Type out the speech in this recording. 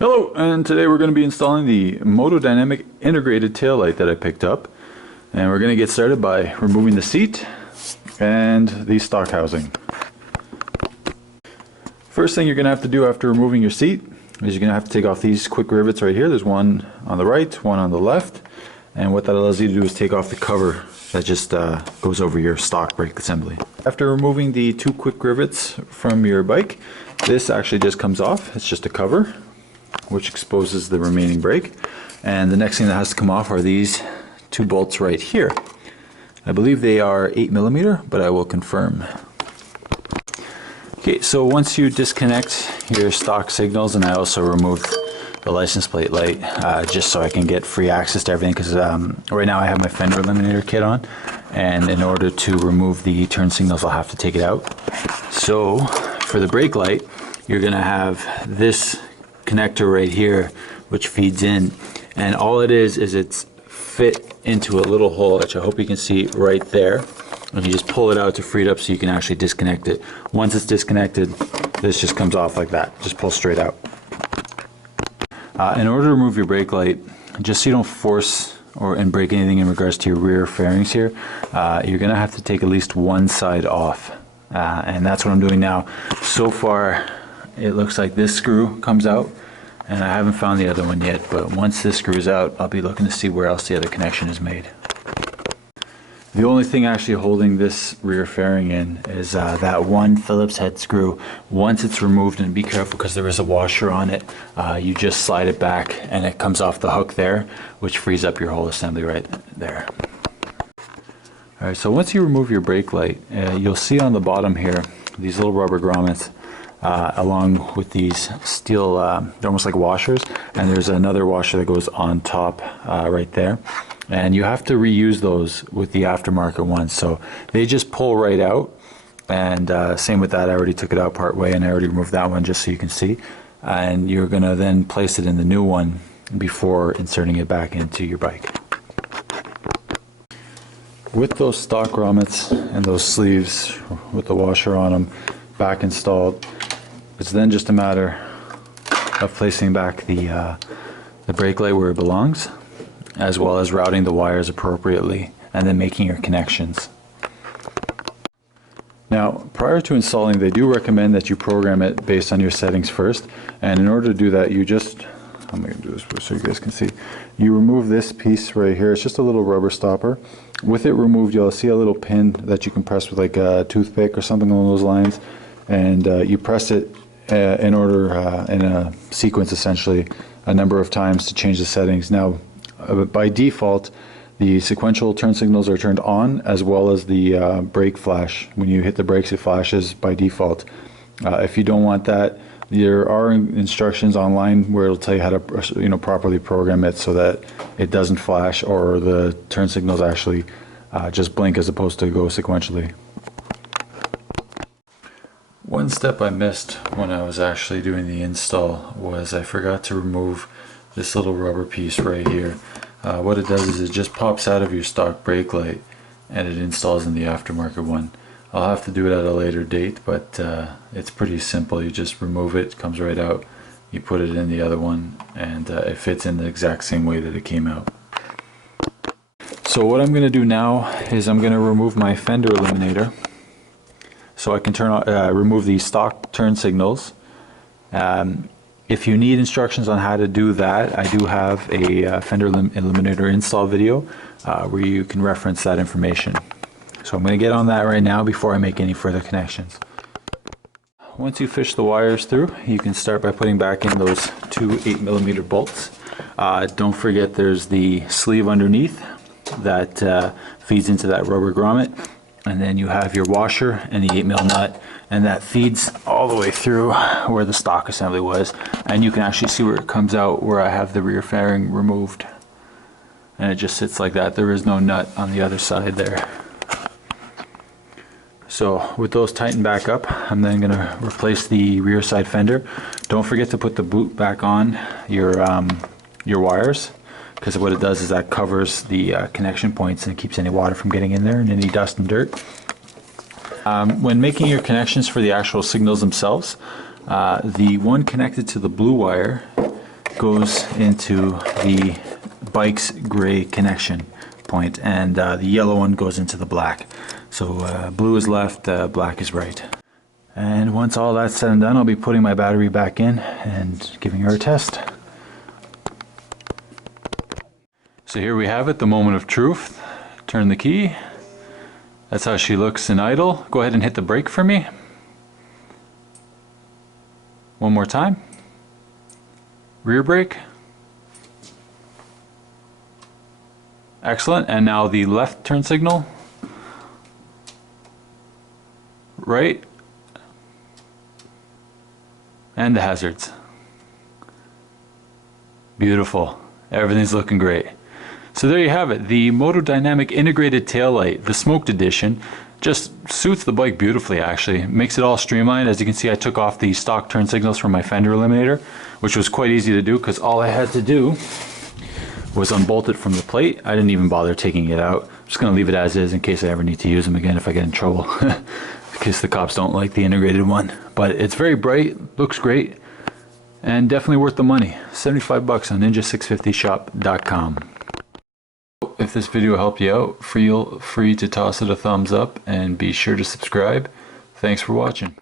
Hello, and today we're going to be installing the Moto dynamic integrated taillight that I picked up. And we're going to get started by removing the seat and the stock housing. First thing you're going to have to do after removing your seat is you're going to have to take off these quick rivets right here. There's one on the right, one on the left. And what that allows you to do is take off the cover that just goes over your stock brake assembly. After removing the two quick rivets from your bike, this actually just comes off. It's just a cover which exposes the remaining brake, and the next thing that has to come off are these two bolts right here. I believe they are 8mm, but I will confirm. Okay, so once you disconnect your stock signals, and I also removed the license plate light just so I can get free access to everything, because right now I have my fender eliminator kit on, and in order to remove the turn signals I'll have to take it out. So for the brake light, you're going to have this connector right here which feeds in, and all it is it's fit into a little hole, which I hope you can see right there, and you just pull it out to free it up so you can actually disconnect it. Once it's disconnected, this just comes off like that, just pull straight out. In order to remove your brake light, just so you don't force and break anything in regards to your rear fairings here, you're gonna have to take at least one side off, and that's what I'm doing now. So far it looks like this screw comes out, and I haven't found the other one yet, but once this screws out, I'll be looking to see where else the other connection is made. The only thing actually holding this rear fairing in is that one Phillips head screw. Once it's removed, and be careful because there is a washer on it, you just slide it back and it comes off the hook there, which frees up your whole assembly right there. Alright, so once you remove your brake light, you'll see on the bottom here these little rubber grommets along with these steel, they're almost like washers, and there's another washer that goes on top right there, and you have to reuse those with the aftermarket ones, so they just pull right out. And same with that, I already took it out part way and I already removed that one just so you can see, and you're gonna then place it in the new one before inserting it back into your bike. With those stock grommets and those sleeves with the washer on them back installed, it's then just a matter of placing back the brake light where it belongs, as well as routing the wires appropriately and then making your connections. Now, prior to installing, they do recommend that you program it based on your settings first, and in order to do that, I'm going to do this so you guys can see. You remove this piece right here. It's just a little rubber stopper. With it removed, you'll see a little pin that you can press with like a toothpick or something along those lines, and you press it in a sequence, essentially, a number of times to change the settings. Now, by default, the sequential turn signals are turned on, as well as the brake flash. When you hit the brakes, it flashes by default. If you don't want that, there are instructions online where it'll tell you how to properly program it so that it doesn't flash, or the turn signals actually just blink as opposed to go sequentially. One step I missed when I was actually doing the install was I forgot to remove this little rubber piece right here. What it does is it just pops out of your stock brake light and it installs in the aftermarket one. I'll have to do it at a later date, but it's pretty simple. You just remove it, it comes right out, you put it in the other one, and it fits in the exact same way that it came out. So what I'm going to do now is I'm going to remove my fender eliminator so I can remove the stock turn signals. If you need instructions on how to do that, I do have a fender eliminator install video where you can reference that information. So I'm going to get on that right now before I make any further connections. Once you fish the wires through, you can start by putting back in those two 8mm bolts. Don't forget there's the sleeve underneath that feeds into that rubber grommet, and then you have your washer and the 8mm nut, and that feeds all the way through where the stock assembly was, and you can actually see where it comes out where I have the rear fairing removed, and it just sits like that. There is no nut on the other side there. So with those tightened back up, I'm then going to replace the rear side fender. Don't forget to put the boot back on your wires, because what it does is that covers the connection points and it keeps any water from getting in there and any dust and dirt. When making your connections for the actual signals themselves, the one connected to the blue wire goes into the bike's gray connection point, and the yellow one goes into the black. So blue is left, black is right. And once all that's said and done, I'll be putting my battery back in and giving her a test. So here we have it, the moment of truth. Turn the key. That's how she looks in idle. Go ahead and hit the brake for me. One more time. Rear brake. Excellent. And now the left turn signal. Right. And the hazards. Beautiful. Everything's looking great. So there you have it, the Moto Dynamic Integrated Taillight, the smoked edition. Just suits the bike beautifully actually. Makes it all streamlined. As you can see, I took off the stock turn signals from my fender eliminator, which was quite easy to do because all I had to do was unbolt it from the plate. I didn't even bother taking it out. I'm just going to leave it as is in case I ever need to use them again if I get in trouble. In case the cops don't like the integrated one. But it's very bright, looks great, and definitely worth the money. 75 bucks on ninja650shop.com. If this video helped you out, feel free to toss it a thumbs up and be sure to subscribe. Thanks for watching.